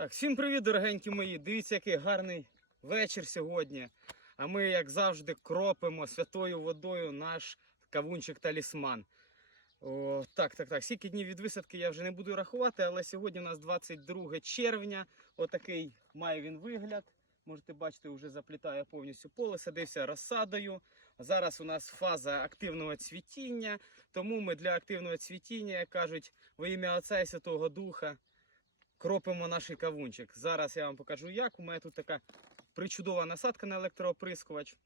Так, всім привіт, дорогенькі мої. Дивіться, який гарний вечір сьогодні. А ми, як завжди, кропимо святою водою наш кавунчик-талісман. Так, так, так. Скільки днів від висадки я вже не буду рахувати, але сьогодні у нас 22 червня. Отакий має він вигляд. Можете бачити, вже заплітає повністю поле, садився розсадою. Зараз у нас фаза активного цвітіння, тому ми для активного цвітіння, як кажуть, во ім'я Отця і Святого Духа, кропимо наш кавунчик. Зараз я вам покажу, як. У мене тут така причудова насадка на електрооприскувач.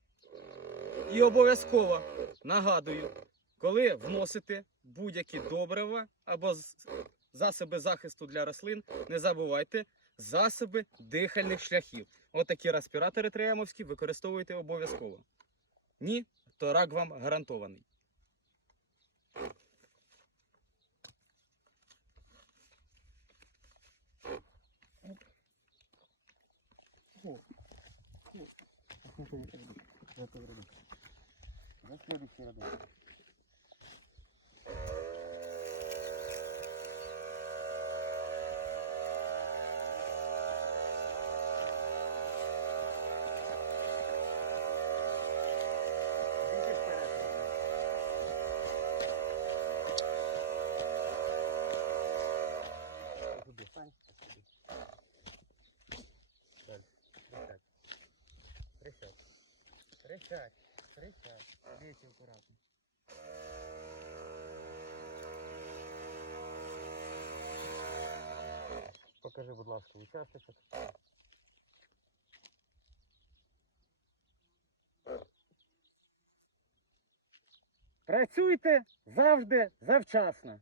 І обов'язково нагадую, коли вносите будь-які добрива або засоби захисту для рослин, не забувайте засоби дихальних шляхів. Отакі респіратори триемовські використовуйте обов'язково. Ні, то рак вам гарантований. Присядь. Присядь. Присядь. Дивіться акуратно. Покажи, будь ласка, участочок. Працюйте завжди завчасно.